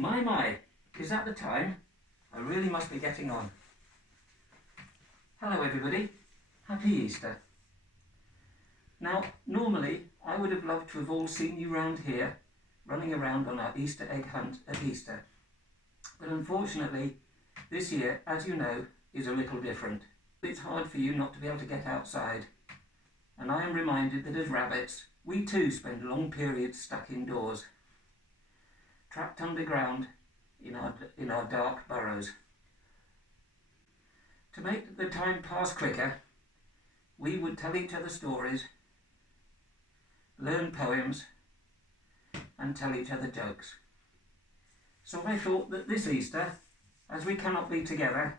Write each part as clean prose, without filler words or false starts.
My, is that the time? I really must be getting on. Hello everybody, happy Easter. Now, normally I would have loved to have all seen you round here, running around on our Easter egg hunt at Easter. But unfortunately, this year, as you know, is a little different. It's hard for you not to be able to get outside. And I am reminded that as rabbits, we too spend long periods stuck indoors, trapped underground in our dark burrows. To make the time pass quicker, we would tell each other stories, learn poems, and tell each other jokes. So I thought that this Easter, as we cannot be together,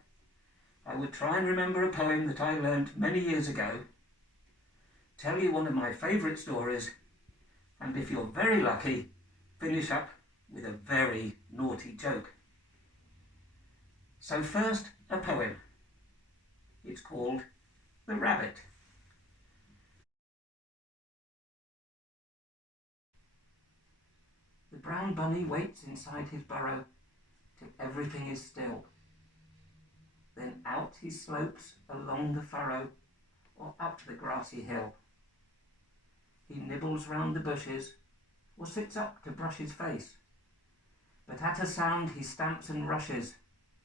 I would try and remember a poem that I learned many years ago, tell you one of my favourite stories, and if you're very lucky, finish up with a very naughty joke. So first, a poem. It's called The Rabbit. The brown bunny waits inside his burrow till everything is still. Then out he slopes along the furrow or up the grassy hill. He nibbles round the bushes or sits up to brush his face. But at a sound he stamps and rushes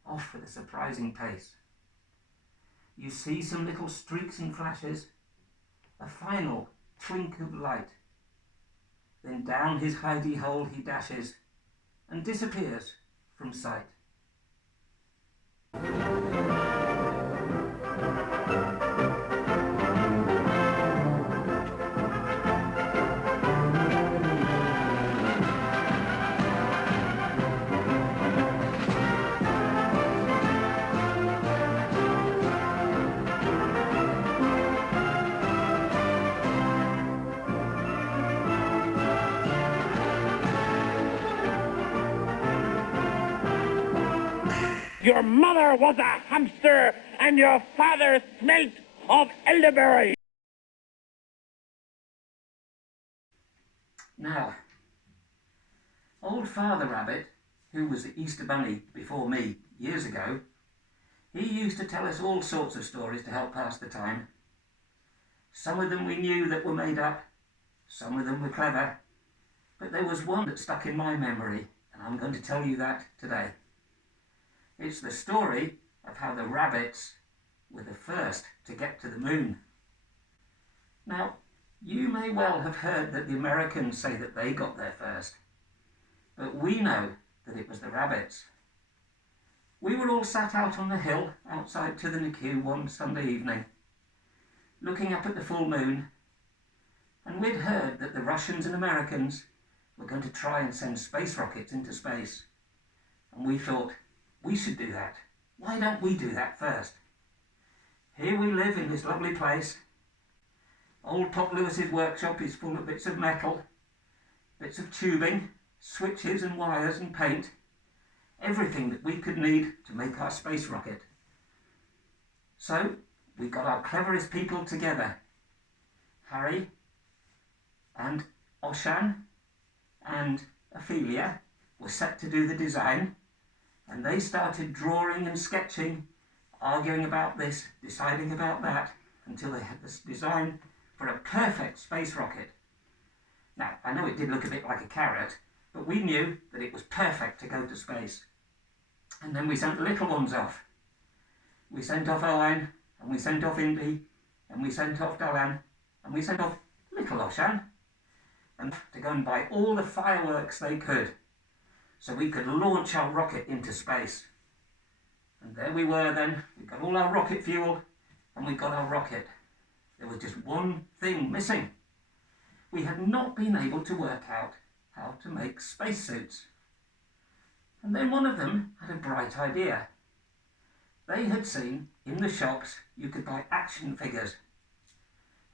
off with a surprising pace. You see some little streaks and flashes, a final twink of light. Then down his hidey hole he dashes and disappears from sight. Your mother was a hamster, and your father smelt of elderberry. Now, old Father Rabbit, who was the Easter Bunny before me years ago, he used to tell us all sorts of stories to help pass the time. Some of them we knew that were made up, some of them were clever, but there was one that stuck in my memory, and I'm going to tell you that today. It's the story of how the rabbits were the first to get to the moon. Now, you may well have heard that the Americans say that they got there first, but we know that it was the rabbits. We were all sat out on the hill outside Tythernicue one Sunday evening, looking up at the full moon, and we'd heard that the Russians and Americans were going to try and send space rockets into space, and we thought, we should do that. Why don't we do that first? Here we live in this lovely place. Old Pop Lewis's workshop is full of bits of metal, bits of tubing, switches and wires and paint, everything that we could need to make our space rocket. So we got our cleverest people together. Harry and Oshan and Ophelia were set to do the design, and they started drawing and sketching, arguing about this, deciding about that, until they had this design for a perfect space rocket. Now, I know it did look a bit like a carrot, but we knew that it was perfect to go to space. And then we sent the little ones off. We sent off Owen, and we sent off Indy, and we sent off Dalan, and we sent off little Oshan, and to go and buy all the fireworks they could, so we could launch our rocket into space. And there we were then, we got all our rocket fuel, and we got our rocket. There was just one thing missing. We had not been able to work out how to make spacesuits. And then one of them had a bright idea. They had seen in the shops you could buy action figures,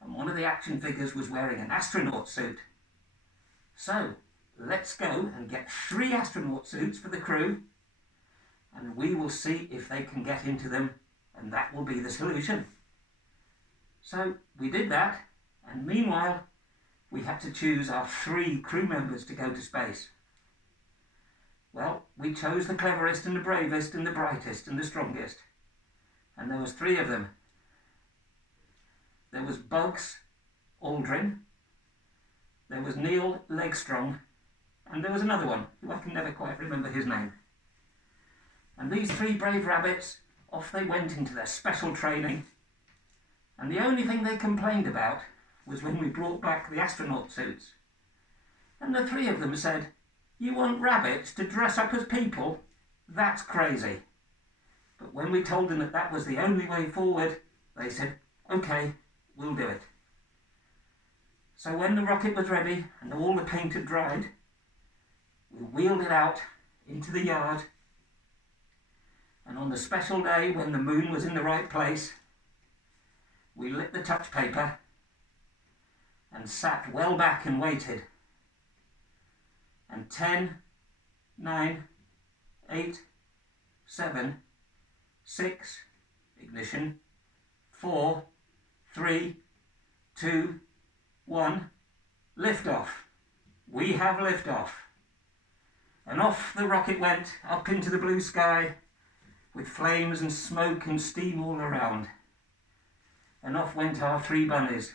and one of the action figures was wearing an astronaut suit. So, let's go and get 3 astronaut suits for the crew, and we will see if they can get into them, and that will be the solution. So we did that, and meanwhile we had to choose our 3 crew members to go to space. Well, we chose the cleverest and the bravest and the brightest and the strongest. And there was 3 of them. There was Bugs Aldrin, there was Neil Legstrong, and there was another one, who I can never quite remember his name. And these 3 brave rabbits, off they went into their special training. And the only thing they complained about was when we brought back the astronaut suits. And the 3 of them said, "You want rabbits to dress up as people? That's crazy." But when we told them that that was the only way forward, they said, "Okay, we'll do it." So when the rocket was ready and all the paint had dried, we wheeled it out into the yard. And on the special day when the moon was in the right place, we lit the touch paper and sat well back and waited. And 10, 9, 8, 7, 6, ignition, 4, 3, 2, 1, liftoff. We have liftoff. And off the rocket went up into the blue sky with flames and smoke and steam all around. And off went our 3 bunnies,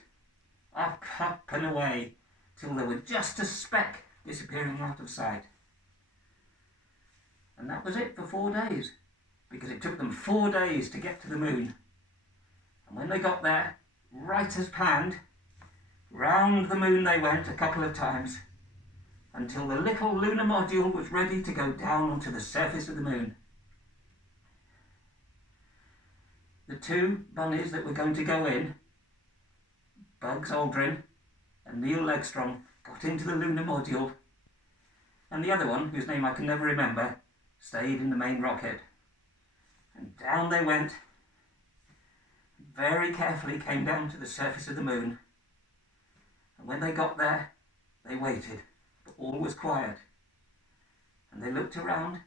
up, up and away, till they were just a speck disappearing out of sight. And that was it for 4 days, because it took them 4 days to get to the moon. And when they got there, right as planned, round the moon they went a couple of times, until the little lunar module was ready to go down onto the surface of the moon. The 2 bunnies that were going to go in, Bugs Aldrin and Neil Legstrong, got into the lunar module, and the other one, whose name I can never remember, stayed in the main rocket. And down they went, very carefully came down to the surface of the moon. And when they got there, they waited, but all was quiet. And they looked around,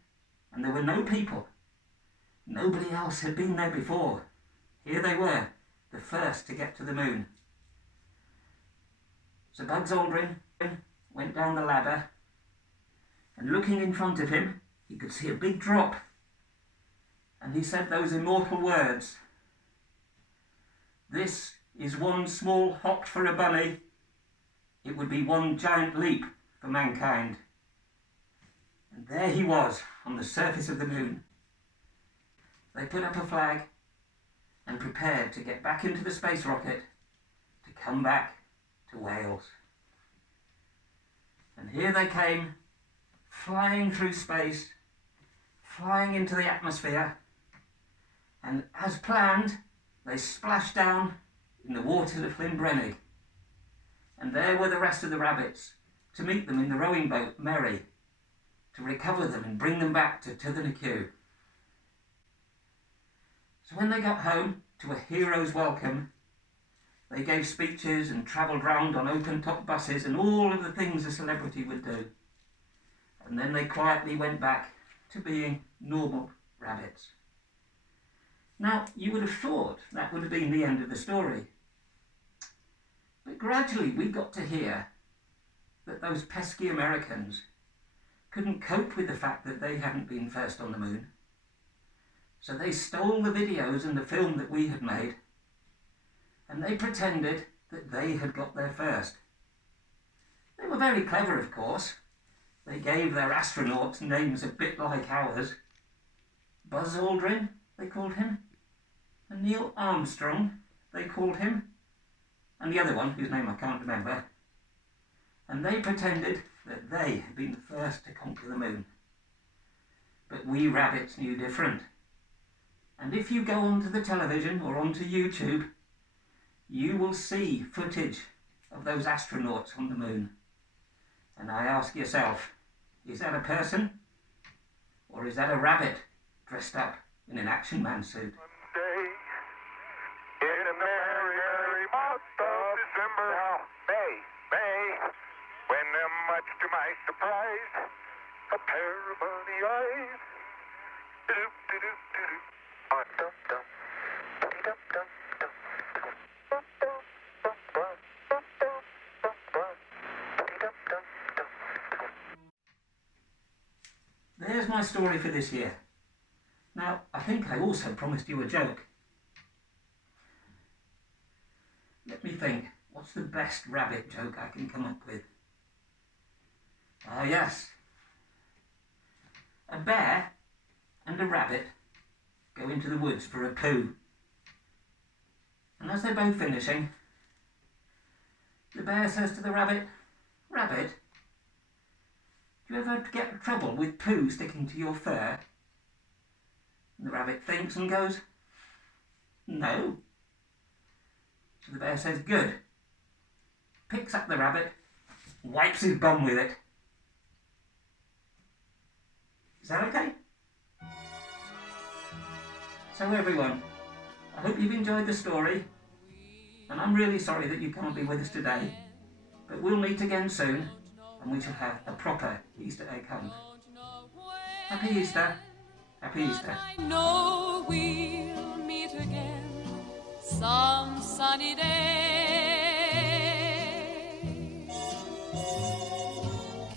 and there were no people. Nobody else had been there before. Here they were, the first to get to the moon. So Bugs Aldrin went down the ladder, and looking in front of him, he could see a big drop. And he said those immortal words, "This is one small hop for a bunny. It would be one giant leap for mankind." And there he was on the surface of the moon. They put up a flag and prepared to get back into the space rocket to come back to Wales. And here they came, flying through space, flying into the atmosphere, and as planned, they splashed down in the waters of Llyn And there were the rest of the rabbits to meet them in the rowing boat Mary, to recover them and bring them back to Tyddyrn-y-Cw. So when they got home to a hero's welcome, they gave speeches and travelled round on open-top buses and all of the things a celebrity would do. And then they quietly went back to being normal rabbits. Now, you would have thought that would have been the end of the story. But gradually we got to hear that those pesky Americans couldn't cope with the fact that they hadn't been first on the moon. So they stole the videos and the film that we had made, and they pretended that they had got there first. They were very clever, of course. They gave their astronauts names a bit like ours. Buzz Aldrin, they called him. And Neil Armstrong, they called him. And the other one, whose name I can't remember. And they pretended that they had been the first to conquer the moon. But we rabbits knew different. And if you go onto the television or onto YouTube, you will see footage of those astronauts on the moon. And I ask yourself, is that a person? Or is that a rabbit dressed up in an Action Man suit? One day, in a merry, merry month of December, now, May, when much to my surprise, a pair of bunny eyes, do-do-do-do-do, dum-dum, dum-dum-dum. there's my story for this year. Now, I think I also promised you a joke. Let me think. What's the best rabbit joke I can come up with? Ah, yes. A bear and a rabbit go into the woods for a poo. And as they're both finishing, the bear says to the rabbit, "Rabbit, do you ever get trouble with poo sticking to your fur?" And the rabbit thinks and goes, "No." So the bear says, "Good." Picks up the rabbit, wipes his bum with it. Is that okay? So everyone, I hope you've enjoyed the story, and I'm really sorry that you can't be with us today, but we'll meet again soon, and we shall have a proper Easter egg hunt. Happy Easter! Happy Easter! I know we'll meet again some sunny day.